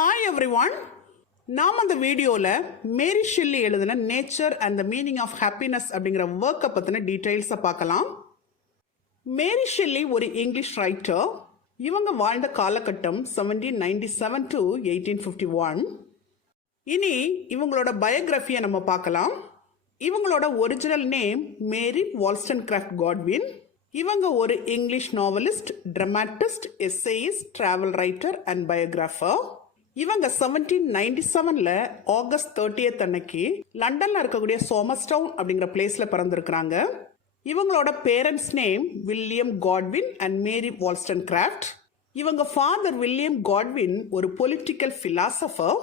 Hi everyone. நாம் அந்த வீடியோவில் மேரி ஷெல்லி எழுதின nature and the meaning of happiness அப்படிங்கிற ஒர்க்கை பற்றின டீட்டெயில்ஸை பார்க்கலாம். மேரி ஷெல்லி ஒரு இங்கிலீஷ் ரைட்டர். இவங்க வாழ்ந்த காலகட்டம் 1797 to 1851. இனி இவங்களோட பயோகிராஃபியை நம்ம பார்க்கலாம். இவங்களோட original name Mary Wollstonecraft Godwin. இவங்க ஒரு English novelist, dramatist, essayist, travel writer and biographer. இவங்க 1797 ஆகஸ்ட் 30 அன்னைக்கு லண்டன்ல இருக்கக்கூடிய சோமஸ்டவுன் அப்படிங்கிற பிளேஸ்ல பிறந்திருக்கிறாங்க. இவங்களோட parents name William Godwin and Mary Wollstonecraft. இவங்க ஃபாதர் வில்லியம் காட்வின் ஒரு பொலிட்டிக்கல் பிலாசபர்.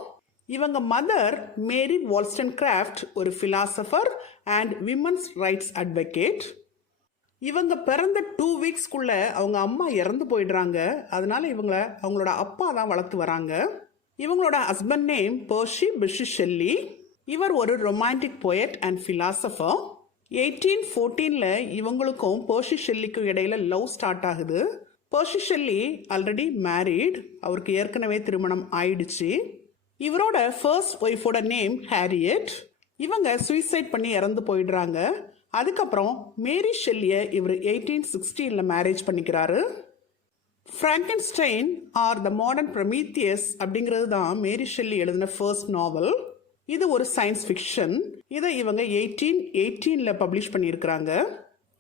இவங்க மதர் மேரி வால்ஸ்டன்கிராஃப்ட் ஒரு philosopher and women's rights advocate. இவங்க பிறந்த 2 வீக்ஸ்க்குள்ள அவங்க அம்மா இறந்து போயிடுறாங்க. அதனால அவங்களோட அப்பா தான் வளர்த்து வராங்க. இவங்களோட husband name Percy busy Shelley. இவர் ஒரு ரொமான்டிக் போயட் அண்ட் பிலாசபர். 1814 இவங்களுக்கும் பெர்சி ஷெல்லிக்கும் இடையில லவ் ஸ்டார்ட் ஆகுது. பெர்சி ஷெல்லி ஆல்ரெடி மேரீட், அவருக்கு ஏற்கனவே திருமணம் ஆயிடுச்சு. இவரோட ஃபர்ஸ்ட் ஒய்ஃபோட நேம் ஹாரியட். இவங்க சூசைட் பண்ணி இறந்து போயிடுறாங்க. அதுக்கப்புறம் மேரி ஷெல்லியை இவர் 1816 மேரேஜ் பண்ணிக்கிறாரு. Frankenstein or the modern Prometheus அப்படிங்கிறது தான் மேரி ஷெல்லி எழுதின ஃபர்ஸ்ட் நாவல். இது ஒரு சயின்ஸ் ஃபிக்ஷன். இதை இவங்க 1818 பப்ளிஷ் பண்ணியிருக்கிறாங்க.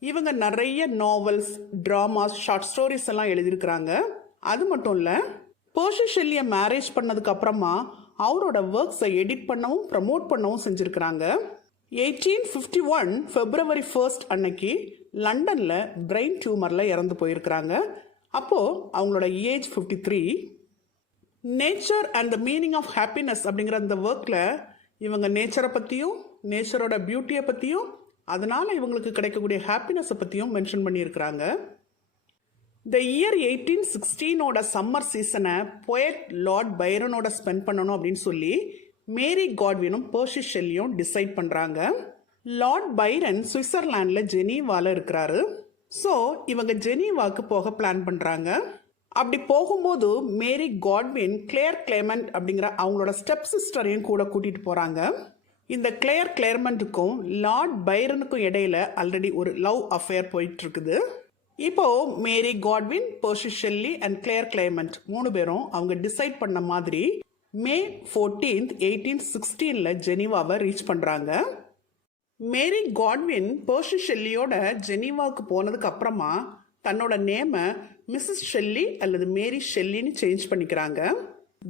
இவங்க நிறைய நாவல்ஸ், ட்ராமாஸ், ஷார்ட் ஸ்டோரிஸ் எல்லாம் எழுதியிருக்கிறாங்க. அது மட்டும் இல்லை, பெர்சி ஷெல்லியை மேரேஜ் பண்ணதுக்கு அப்புறமா அவரோட ஒர்க்ஸை எடிட் பண்ணவும் ப்ரமோட் பண்ணவும் செஞ்சுருக்கிறாங்க. 1851 February 1 அன்னைக்கு லண்டன்ல பிரெயின் டியூமர்ல இறந்து போயிருக்கிறாங்க. அப்போ அவங்களோட age 53. Nature and the meaning of happiness அப்படிங்கிற அந்த ஒர்க்ல இவங்க நேச்சரை பத்தியும், நேச்சரோட பியூட்டியை பத்தியும், அதனால இவங்களுக்கு கிடைக்கக்கூடிய ஹாப்பினஸை பத்தியும் மென்ஷன் பண்ணியிருக்கிறாங்க. த இயர் 1816 சம்மர் சீசனை போயட் லார்ட் பைரனோட ஸ்பெண்ட் பண்ணணும் அப்படின்னு சொல்லி மேரி காட்வினும் பெர்சி ஷெல்லியும் டிசைட் பண்ணுறாங்க. லார்ட் பைரன் சுவிட்சர்லாண்டில் ஜெனீவாவில் இருக்கிறாரு. ஸோ இவங்க ஜெனீவாவுக்கு போக பிளான் பண்ணுறாங்க. அப்படி போகும்போது மேரி காட்வின் கிளேர் கிளேமெண்ட் அப்படிங்கிற அவங்களோட ஸ்டெப் சிஸ்டரையும் கூட கூட்டிகிட்டு போகிறாங்க. இந்த கிளேர் கிளேர்மெண்ட்டுக்கும் லார்ட் பைரனுக்கும் இடையில ஆல்ரெடி ஒரு லவ் அஃபேர் போயிட்டு இருக்குது. இப்போ Mary Godwin, Percy Shelley and Claire Clairmont 3 பேரும் அவங்க டிசைட் பண்ண மாதிரி May 14, 1816 ஜெனீவாவை ரீச் பண்ணுறாங்க. மேரி காட்வின் பெர்சி ஷெல்லியோட ஜெனீவாவுக்கு போனதுக்கு அப்புறமா தன்னோட நேமை மிஸ்ஸஸ் ஷெல்லி அல்லது மேரி ஷெல்லின்னு சேஞ்ச் பண்ணிக்கிறாங்க.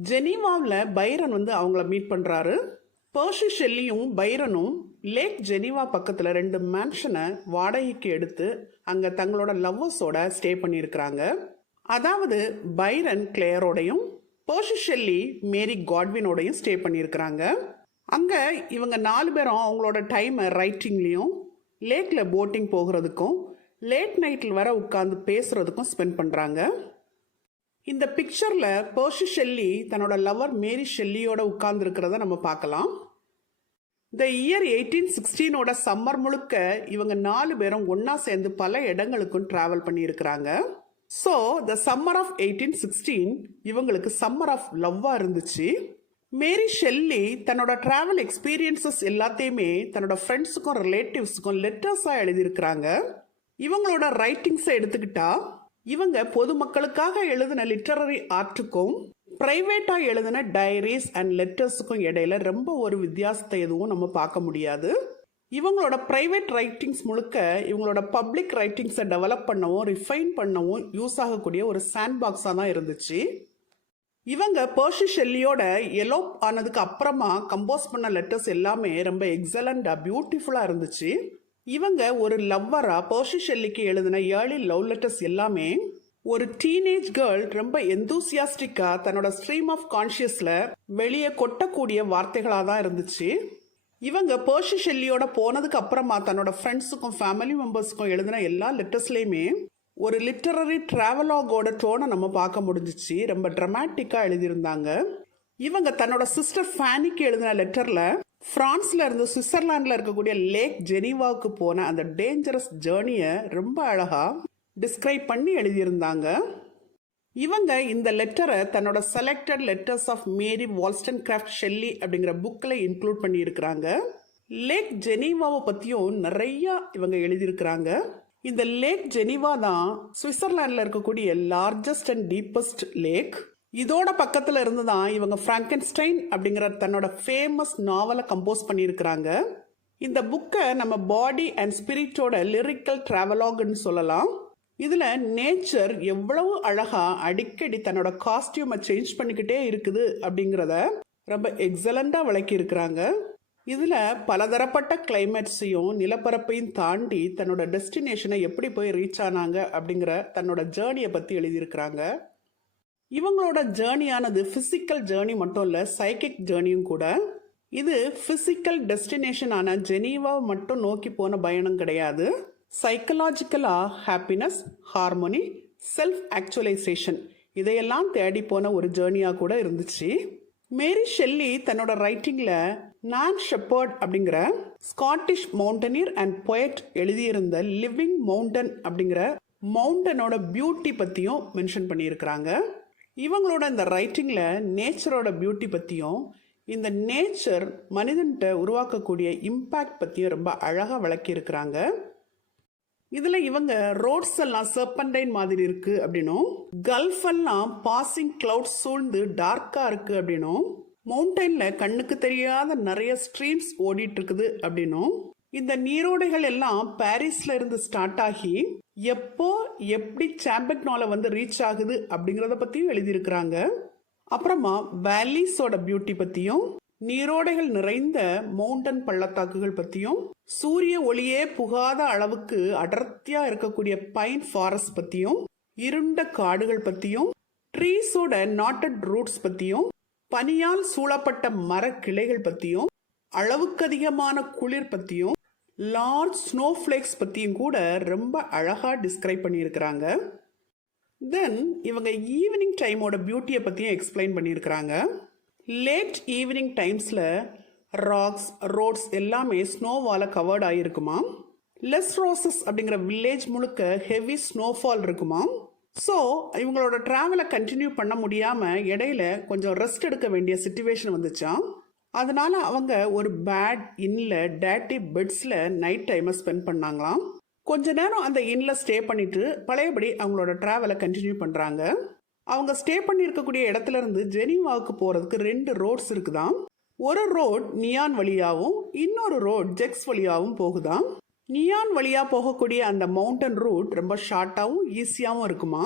ஜெனீவாவில் பைரன் அவங்கள மீட் பண்ணுறாரு. பெர்சி ஷெல்லியும் பைரனும் லேக் ஜெனீவா பக்கத்தில் 2 மேன்ஷனை வாடகைக்கு எடுத்து அங்கே தங்களோட லவ்வர்ஸோட ஸ்டே பண்ணியிருக்கிறாங்க. அதாவது பைரன் கிளேரோடையும் பெர்சி ஷெல்லி மேரி காட்வினோடையும் ஸ்டே பண்ணியிருக்கிறாங்க. அங்கே இவங்க 4 பேரும் அவங்களோட டைமை ரைட்டிங்லேயும், லேக்கில் போட்டிங் போகிறதுக்கும், லேட் நைட்டில் வர உட்காந்து பேசுகிறதுக்கும் ஸ்பெண்ட் பண்ணுறாங்க. இந்த பிக்சரில் பெர்சி ஷெல்லி தன்னோட லவர் மேரி ஷெல்லியோட உட்கார்ந்துருக்கிறத நம்ம பார்க்கலாம். இந்த இயர் 1816 சம்மர் முழுக்க இவங்க 4 பேரும் ஒன்றா சேர்ந்து பல இடங்களுக்கும் ட்ராவல் பண்ணியிருக்கிறாங்க. ஸோ த சம்மர் ஆஃப் 1816 இவங்களுக்கு சம்மர் ஆஃப் லவ்வாக இருந்துச்சு. மேரி ஷெல்லி தன்னோட ட்ராவல் எக்ஸ்பீரியன்சஸ் எல்லாத்தையுமே தன்னோட ஃப்ரெண்ட்ஸுக்கும் ரிலேட்டிவ்ஸுக்கும் லெட்டர்ஸாக எழுதியிருக்கிறாங்க. இவங்களோட ரைட்டிங்ஸை எடுத்துக்கிட்டா இவங்க பொதுமக்களுக்காக எழுதின லிட்டரரி ஆர்ட்டுக்கும் பிரைவேட்டாக எழுதின டைரிஸ் அண்ட் லெட்டர்ஸுக்கும் இடையில ரொம்ப ஒரு வித்தியாசத்தை எதுவும் நம்ம பார்க்க முடியாது. இவங்களோட ப்ரைவேட் ரைட்டிங்ஸ் முழுக்க இவங்களோட பப்ளிக் ரைட்டிங்ஸை டெவலப் பண்ணவும், ரிஃபைன் பண்ணவும் யூஸ் ஆகக்கூடிய ஒரு சாண்ட் பாக்ஸாக தான் இருந்துச்சு. இவங்க பெர்சி ஷெல்லியோட எலோப் ஆனதுக்கு அப்புறமா கம்போஸ் பண்ண லெட்டர்ஸ் எல்லாமே ரொம்ப எக்ஸலண்டாக பியூட்டிஃபுல்லாக இருந்துச்சு. இவங்க ஒரு லவ்வராக பெர்சி ஷெல்லிக்கு எழுதின ஏர்லி லவ் லெட்டர்ஸ் எல்லாமே ஒரு டீனேஜ் கேர்ள் ரொம்ப எந்தூசியாஸ்டிக்காக தன்னோட ஸ்ட்ரீம் ஆஃப் கான்ஷியஸில் வெளியே கொட்டக்கூடிய வார்த்தைகளாக தான் இருந்துச்சு. இவங்க பெர்சி ஷெல்லியோட போனதுக்கு அப்புறமா தன்னோட ஃப்ரெண்ட்ஸுக்கும் ஃபேமிலி மெம்பர்ஸுக்கும் எழுதின எல்லா லெட்டர்ஸ்லேயுமே ஒரு லிட்டரரி டிராவலாகோட டோனை நம்ம பார்க்க முடிஞ்சிச்சு. ரொம்ப ட்ராமாட்டிக்காக எழுதியிருந்தாங்க. இவங்க தன்னோட சிஸ்டர் ஃபேனிக்கு எழுதின லெட்டரில் பிரான்ஸ்ல இருந்து சுவிட்சர்லாண்டில் இருக்கக்கூடிய லேக் ஜெனீவாவுக்கு போன அந்த டேஞ்சரஸ் ஜேர்னியை ரொம்ப அழகாக டிஸ்கிரைப் பண்ணி எழுதியிருந்தாங்க. இவங்க இந்த லெட்டரை தன்னோட selected letters of Mary Wollstonecraft Shelley அப்படிங்கிற புக்கில் இன்க்ளூட் பண்ணியிருக்கிறாங்க. லேக் ஜெனீவாவை பற்றியும் நிறைய இவங்க எழுதியிருக்கிறாங்க. இந்த லேக் ஜெனீவா தான் சுவிட்சர்லாண்டில் இருக்கக்கூடிய லார்ஜஸ்ட் அண்ட் டீப்பஸ்ட் லேக். இதோட பக்கத்தில் இருந்து தான் இவங்க ஃப்ராங்கன்ஸ்டைன் அப்படிங்கிற தன்னோட ஃபேமஸ் நாவலை கம்போஸ் பண்ணியிருக்கிறாங்க. இந்த புக்கை நம்ம பாடி அண்ட் ஸ்பிரிட்டோட லிரிக்கல் டிராவலாக்னு சொல்லலாம். இதில் நேச்சர் எவ்வளவு அழகா அடிக்கடி தன்னோட காஸ்டியூமை சேஞ்ச் பண்ணிக்கிட்டே இருக்குது அப்படிங்கிறத ரொம்ப எக்ஸலண்டாக விளக்கி இருக்கிறாங்க. இதில் பலதரப்பட்ட கிளைமேட்ஸையும் நிலப்பரப்பையும் தாண்டி தன்னோட டெஸ்டினேஷனை எப்படி போய் ரீச் ஆனாங்க அப்படிங்கிற தன்னோட ஜேர்னியை பற்றி எழுதியிருக்கிறாங்க. இவங்களோட ஜேர்னியானது ஃபிசிக்கல் ஜேர்னி மட்டும் இல்லை, சைக்கிக் ஜேர்னியும் கூட. இது ஃபிசிக்கல் டெஸ்டினேஷனான ஜெனீவாவை மட்டும் நோக்கி போன பயணம் கிடையாது. சைக்கலாஜிக்கலா ஹாப்பினஸ், ஹார்மோனி, செல்ஃப் ஆக்சுவலைசேஷன் இதையெல்லாம் தேடி போன ஒரு ஜேர்னியாக கூட இருந்துச்சு. மேரி ஷெல்லி தன்னோட ரைட்டிங்கில் நான் ஷெப்பர்ட் அப்படிங்கிற ஸ்காட்டிஷ் மவுண்டனியர் அண்ட் பொயட் எழுதியிருந்த லிவிங் மவுண்டன் அப்படிங்கிற மவுண்டனோட பியூட்டி பற்றியும் மென்ஷன் பண்ணியிருக்கிறாங்க. இவங்களோட இந்த ரைட்டிங்கில் நேச்சரோட பியூட்டி பற்றியும் இந்த நேச்சர் மனிதன்கிட்ட உருவாக்கக்கூடிய இம்பேக்ட் பற்றியும் ரொம்ப அழகாக விளக்கியிருக்கிறாங்க. இதில் இவங்க ரோட்ஸ் எல்லாம் சர்பண்டைன் மாதிரி இருக்கு அப்படின்னும், கல்ஃப் எல்லாம் பாசிங் கிளவுட்ஸ் சூழ்ந்து டார்க்கா இருக்கு அப்படின்னும், மவுண்டைன்ல கண்ணுக்கு தெரியாத நிறைய ஸ்ட்ரீம்ஸ் ஓடிட்டு இருக்குது அப்படின்னும், இந்த நீரோடைகள் எல்லாம் பாரிஸ்ல இருந்து ஸ்டார்ட் ஆகி எப்போ எப்படி சாம்பக்னால வந்து ரீச் ஆகுது அப்படிங்கறத பத்தியும் எழுதியிருக்கிறாங்க. அப்புறமா வேலிஸோட பியூட்டி பத்தியும், நீரோடைகள் நிறைந்த மவுண்டன் பள்ளத்தாக்குகள் பத்தியும், சூரிய ஒளியே புகாத அளவுக்கு அடர்த்தியா இருக்கக்கூடிய பைன் ஃபாரஸ்ட் பத்தியும், இருண்ட காடுகள் பத்தியும், ட்ரீஸோட நாட்டட் ரூட்ஸ் பத்தியும், பனியால் சூழப்பட்ட மர கிளைகள் பத்தியும், அளவுக்கு அதிகமான குளிர் பத்தியும், லார்ஜ் ஸ்னோஃப்ளேக்ஸ் பத்தியும் கூட ரொம்ப அழகா டிஸ்கிரைப் பண்ணியிருக்கிறாங்க. தென் இவங்க ஈவினிங் டைமோட பியூட்டியை பத்தியும் எக்ஸ்பிளைன் பண்ணியிருக்கிறாங்க. லேட் ஈவினிங் டைம்ஸில் ராக்ஸ், ரோட்ஸ் எல்லாமே ஸ்னோவால் கவர்ட் ஆகிருக்குமா. லெஸ் ரோசஸ் அப்படிங்கிற வில்லேஜ் முழுக்க ஹெவி ஸ்னோஃபால் இருக்குமா. ஸோ இவங்களோட ட்ராவலை கண்டினியூ பண்ண முடியாமல் இடையில கொஞ்சம் ரெஸ்ட் எடுக்க வேண்டிய சிச்சுவேஷன் வந்துச்சாம். அதனால அவங்க ஒரு பேட் இன்னில் டேட்டி பெட்ஸில் நைட் டைமை ஸ்பெண்ட் பண்ணாங்களாம். கொஞ்ச நேரம் அந்த இன்னில் ஸ்டே பண்ணிட்டு பழையபடி அவங்களோட ட்ராவலை கண்டினியூ பண்ணுறாங்க. அவங்க ஸ்டே பண்ணியிருக்கக்கூடிய இடத்துல இருந்து ஜெனீவாவுக்கு போகிறதுக்கு 2 ரோட்ஸ் இருக்குதாம். ஒரு ரோட் நியான் வழியாகவும் இன்னொரு ரோட் ஜெக்ஸ் வழியாகவும் போகுதாம். நியான் வழியா போகக்கூடிய அந்த மவுண்டன் ரூட் ரொம்ப ஷார்ட்டாகவும் ஈஸியாகவும் இருக்குமா.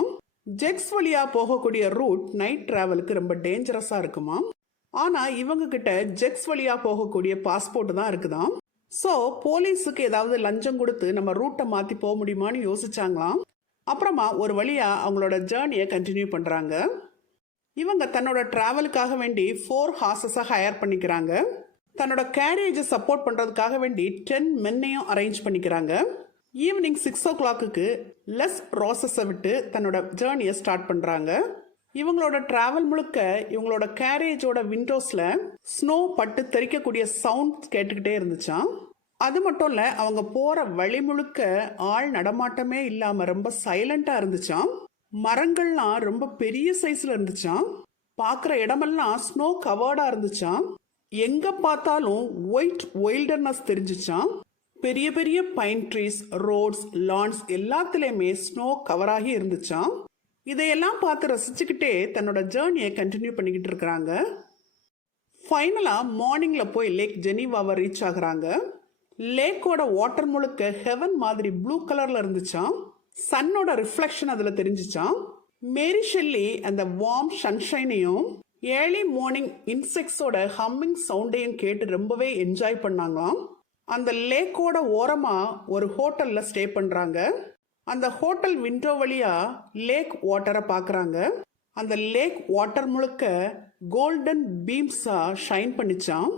ஜெக்ஸ் வழியா போகக்கூடிய ரூட் நைட் டிராவலுக்கு ரொம்ப டேஞ்சரஸா இருக்குமா. ஆனா இவங்க கிட்ட ஜெக்ஸ் வழியா போகக்கூடிய பாஸ்போர்ட் தான் இருக்குதாம். ஸோ போலீஸுக்கு ஏதாவது லஞ்சம் கொடுத்து நம்ம ரூட்டை மாற்றி போக முடியுமான்னு யோசிச்சாங்களாம். அப்புறமா ஒரு வழியா அவங்களோட ஜேர்னியை கண்டினியூ பண்றாங்க. இவங்க தன்னோட டிராவலுக்காக வேண்டி 4 ஹார்சஸை ஹையர் பண்ணிக்கிறாங்க. தன்னோட கேரேஜை சப்போர்ட் பண்றதுக்காக வேண்டி 10 மென்னையும் அரேஞ்ச் பண்ணிக்கிறாங்க. ஈவினிங் 6 o'clock லெஸ் ரோசஸை விட்டு தன்னோட ஜேர்னியை ஸ்டார்ட் பண்றாங்க. இவங்களோட டிராவல் முழுக்க இவங்களோட கேரேஜோட விண்டோஸ்ல ஸ்னோ பட்டு தெறிக்கக்கூடிய சவுண்ட் கேட்டுக்கிட்டே இருந்துச்சாம். அது மட்டும் இல்ல, அவங்க போற வழி முழுக்க ஆள் நடமாட்டமே இல்லாம ரொம்ப சைலண்டா இருந்துச்சாம். மரங்கள்லாம் ரொம்ப பெரிய சைஸ்ல இருந்துச்சாம். பாக்குற இடமெல்லாம் ஸ்னோ கவர்டா இருந்துச்சாம். எங்க பார்த்தாலும் ஒயிட் வைல்டர்னஸ் தெரிஞ்சிச்சாம். பெரிய பெரிய பைன் ட்ரீஸ், ரோட்ஸ், லான்ஸ் எல்லாத்துலயுமே ஸ்னோ கவர் ஆகி இருந்துச்சாம். இதையெல்லாம் பார்த்து ரசிச்சுக்கிட்டே தன்னோட ஜேர்னியை கண்டினியூ பண்ணிக்கிட்டு இருக்கிறாங்க. ஃபைனலா மார்னிங்ல போய் லேக் ஜெனீவாவை ரீச் ஆகுறாங்க. லேக்கோட வாட்டர் முழுக்க ஹெவன் மாதிரி ப்ளூ கலர்ல இருந்துச்சாம். சன்னோட ரிஃப்ளெக்ஷன் அதுல தெரிஞ்சிச்சாம். மேரி ஷெல்லி அந்த வார்ம் சன்ஷைனையும் ஏர்லி மார்னிங் இன்செக்ட்ஸோட ஹம்மிங் சவுண்டையும் கேட்டு ரொம்பவே என்ஜாய் பண்ணாங்களாம். அந்த லேக்கோட ஓரமா ஒரு ஹோட்டல்ல ஸ்டே பண்றாங்க. அந்த ஹோட்டல் விண்டோ வழியா லேக் வாட்டரை பார்க்குறாங்க. அந்த லேக் வாட்டர் முழுக்க கோல்டன் பீம்ஸா ஷைன் பண்ணிச்சாம்.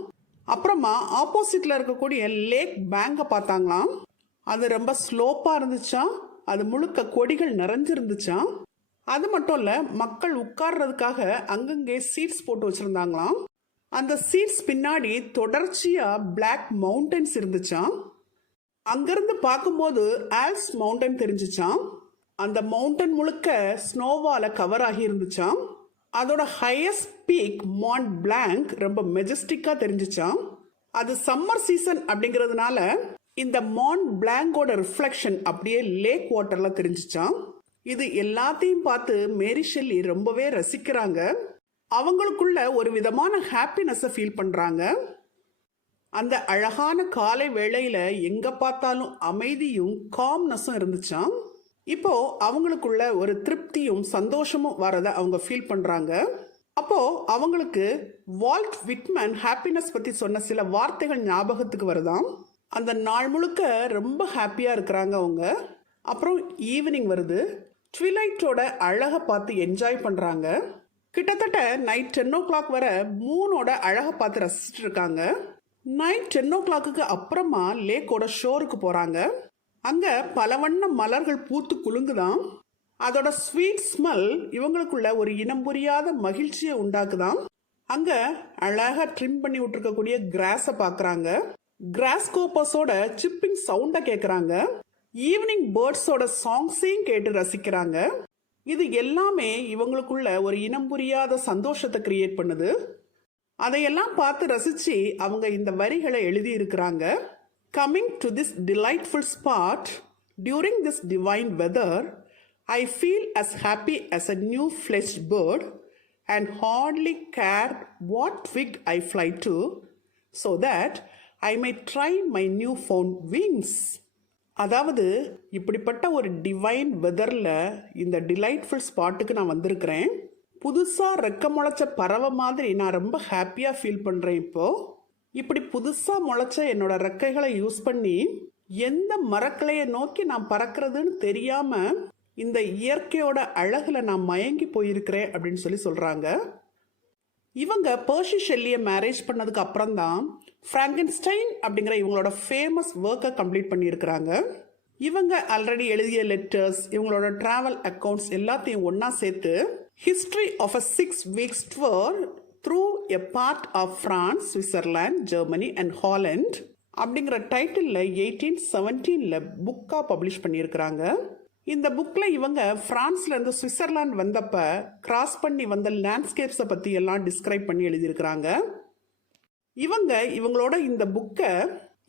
அப்புறமா ஆப்போசிட்ல இருக்கக்கூடிய லேக் பேங்கை பார்த்தாங்களாம். அது ரொம்ப ஸ்லோப்பா இருந்துச்சாம். அது முழுக்க கொடிகள் நிறைஞ்சிருந்துச்சாம். அது மட்டும் இல்ல, மக்கள் உட்கார்றதுக்காக அங்கங்கே சீட்ஸ் போட்டு வச்சிருந்தாங்களாம். அந்த சீட்ஸ் பின்னாடி தொடர்ச்சியா பிளாக் மவுண்டன்ஸ் இருந்துச்சாம். அங்கிருந்து பார்க்கும்போது ஆல்ப்ஸ் மவுண்டன் தெரிஞ்சிச்சாம். அந்த மவுண்டன் முழுக்க ஸ்னோவால கவர் ஆகி இருந்துச்சாம். அதோட ஹையஸ்ட் பீக் மாண்ட் பிளாங்க் ரொம்ப மெஜஸ்டிக்கா தெரிஞ்சுச்சாம். அது சம்மர் சீசன் அப்படிங்கிறதுனால இந்த மாண்ட் பிளாங்கோட ரிஃப்ளெக்ஷன் அப்படியே லேக் வாட்டர்ல தெரிஞ்சுச்சாம். இது எல்லாத்தையும் பார்த்து மேரி ஷெல்லி ரொம்பவே ரசிக்கிறாங்க. அவங்களுக்குள்ள ஒரு விதமான ஹாப்பினஸை ஃபீல் பண்றாங்க. அந்த அழகான காலை வேளையில எங்க பார்த்தாலும் அமைதியும் காம்னஸும் இருந்துச்சாம். இப்போ அவங்களுக்குள்ள ஒரு திருப்தியும் சந்தோஷமும் வரத அவங்க ஃபீல் பண்றாங்க. அப்போ அவங்களுக்கு வால்ட் விட்மன் ஹாப்பினஸ் பத்தி சொன்ன சில வார்த்தைகள் ஞாபகத்துக்கு வருதாம். அந்த நாள் முழுக்க ரொம்ப ஹாப்பியா இருக்கிறாங்க அவங்க. அப்புறம் ஈவினிங் வருது. ட்விலைட்டோட அழகை பார்த்து என்ஜாய் பண்றாங்க. கிட்டத்தட்ட நைட் 10 o'clock வரை மூனோட அழகை பார்த்து ரசிச்சுட்டு இருக்காங்க. நைட் 10 o'clock அப்புறமா லேக்கோட ஷோருக்கு போறாங்க. அங்க பல வண்ண மலர்கள் பூத்து குலுங்குதாம். அதோட ஸ்வீட் ஸ்மெல் இவங்களுக்குள்ள ஒரு இனம் புரியாத மகிழ்ச்சியை உண்டாக்குதாம். அங்க அழகா ட்ரிம் பண்ணி விட்டுருக்கக்கூடிய கிராஸை பாக்குறாங்க. கிராஸ் கோப்பஸோட சிப்பிங் சவுண்ட கேக்குறாங்க. ஈவினிங் பேர்ட்ஸோட சாங்ஸையும் கேட்டு ரசிக்கிறாங்க. இது எல்லாமே இவங்களுக்குள்ள ஒரு இனம் புரியாத சந்தோஷத்தை கிரியேட் பண்ணுது. அதையெல்லாம் பார்த்து ரசிச்சு அவங்க இந்த வரிகளை எழுதி இருக்கிறாங்க. Coming to this delightful spot during this divine weather, I feel as happy as a new-fledged bird and hardly care what twig I fly to, so that I may try my new-found wings. அதாவது இப்படிப்பட்ட ஒரு divine வெதர்ல இந்த delightful ஸ்பாட்டுக்கு நான் வந்திருக்கிறேன். புதுசா ரெக்க முளைச்ச பறவை மாதிரி நான் ரொம்ப ஹாப்பியா ஃபீல் பண்றேன். இப்போ இப்படி புதுசா முளைச்ச என்னோட ரெக்கைகளை யூஸ் பண்ணி எந்த மரக்கிளையை நோக்கி நான் பறக்கிறதுன்னு தெரியாம இந்த இயற்கையோட அழகுல நான் மயங்கி போயிருக்கிறேன் அப்படின்னு சொல்றாங்க. இவங்க பர்சி ஷெல்லியை மேரேஜ் பண்ணதுக்கு அப்புறம் தான் பிராங்கன்ஸ்டைன் அப்படிங்கிற இவங்களோட ஃபேமஸ் ஒர்க்கை கம்ப்ளீட் பண்ணியிருக்கிறாங்க. இவங்க ஆல்ரெடி எழுதிய லெட்டர்ஸ், இவங்களோட டிராவல் அக்கவுண்ட்ஸ் எல்லாத்தையும் ஒன்னா சேர்த்து history of a 6 weeks tour through a part of France, Switzerland, Germany and Holland அப்படிங்கிற டைட்டில்ல 1817 புக்கா பப்ளிஷ் பண்ணியிருக்கிறாங்க. இந்த புக்ல இவங்க பிரான்ஸ்ல இருந்து சுவிட்சர்லாந்து வந்தப்ப கிராஸ் பண்ணி வந்த லேண்ட்ஸ்கேப்ஸை பத்தி எல்லாம் டிஸ்கிரைப் பண்ணி எழுதியிருக்கிறாங்க. இவங்களோட இந்த புக்கை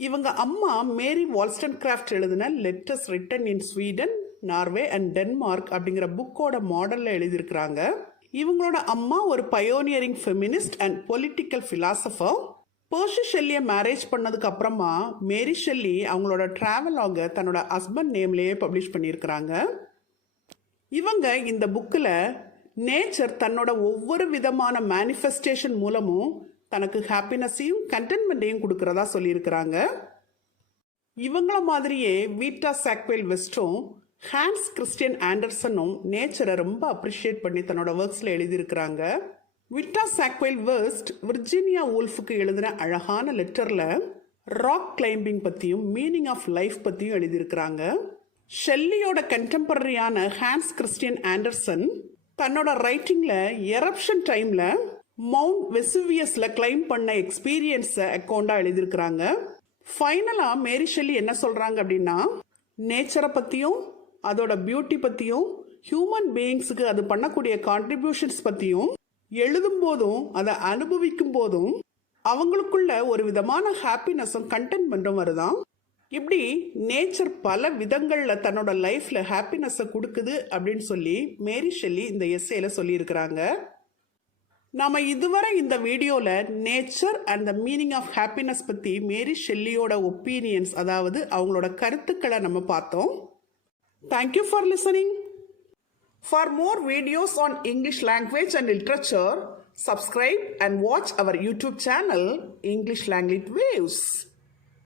இவங்க அம்மா மேரி வால்ஸ்டன்கிராஃப்ட் எழுதின letters written in Sweden, Norway and Denmark அப்படிங்கிற புக்கோட மாடல்ல எழுதியிருக்கிறாங்க. இவங்களோட அம்மா ஒரு pioneering feminist and political philosopher. Percy ஷெல்லியை மேரேஜ் பண்ணதுக்கு அப்புறமா மேரி ஷெல்லி அவங்களோட டிராவலாக தன்னோட ஹஸ்பண்ட் நேம்லேயே பப்ளிஷ் பண்ணியிருக்கிறாங்க. இவங்க இந்த புக்கில் நேச்சர் தன்னோட ஒவ்வொரு விதமான மேனிஃபெஸ்டேஷன் மூலமும் தனக்கு ஹாப்பினஸையும் கண்டென்ட்மெண்ட்டையும் கொடுக்கறதா சொல்லியிருக்கிறாங்க. இவங்கள மாதிரியே வீட்டா சாக்வெல் வெஸ்டும் ஹான்ஸ் கிறிஸ்டியன் ஆண்டர்சனும் நேச்சரை ரொம்ப அப்ரிஷியேட் பண்ணி தன்னோட ஒர்க்ஸ்ல எழுதியிருக்கிறாங்க. விட்டா சாக்வெல் வெஸ்ட் விர்ஜீனியா வூல்ஃபுக்கு எழுதின அழகான லெட்டர்ல ராக் கிளைம்பிங் பத்தியும் மீனிங் ஆஃப் லைஃப் பத்தியும் எழுதியிருக்கிறாங்க. ஷெல்லியோட கண்டெம்பரரியான ஹான்ஸ் கிறிஸ்டியன் ஆண்டர்சன் தன்னோட ரைட்டிங்ல எரப்ஷன் டைம்ல மவுண்ட் வெசுவியஸ்ல கிளைம் பண்ண எக்ஸ்பீரியன்ஸை அக்கௌண்டா எழுதியிருக்கிறாங்க. ஃபைனலா மேரி ஷெல்லி என்ன சொல்றாங்க அப்படின்னா, நேச்சரை பத்தியும் அதோட பியூட்டி பத்தியும் ஹியூமன் பீயிங்ஸுக்கு அது பண்ணக்கூடிய கான்ட்ரிபியூஷன்ஸ் பத்தியும் எழுதும் போதும் அதை அனுபவிக்கும் போதும் அவங்களுக்குள்ள ஒரு விதமான ஹாப்பினஸும் கண்டென்ட்மெண்ட்டும் வருதான். இப்படி நேச்சர் பல விதங்கள்ல தன்னோட லைஃப்ல ஹாப்பினஸை கொடுக்குது அப்படின்னு சொல்லி மேரி ஷெல்லி இந்த எஸ்ஸேல சொல்லியிருக்கிறாங்க. நாம இதுவரை இந்த வீடியோல nature and the meaning of happiness பத்தி மேரி ஷெல்லியோட ஒப்பீனியன்ஸ், அதாவது அவங்களோட கருத்துக்களை நம்ம பார்த்தோம். Thank you for listening. For more videos on English language and literature, subscribe and watch our YouTube channel English Language Waves.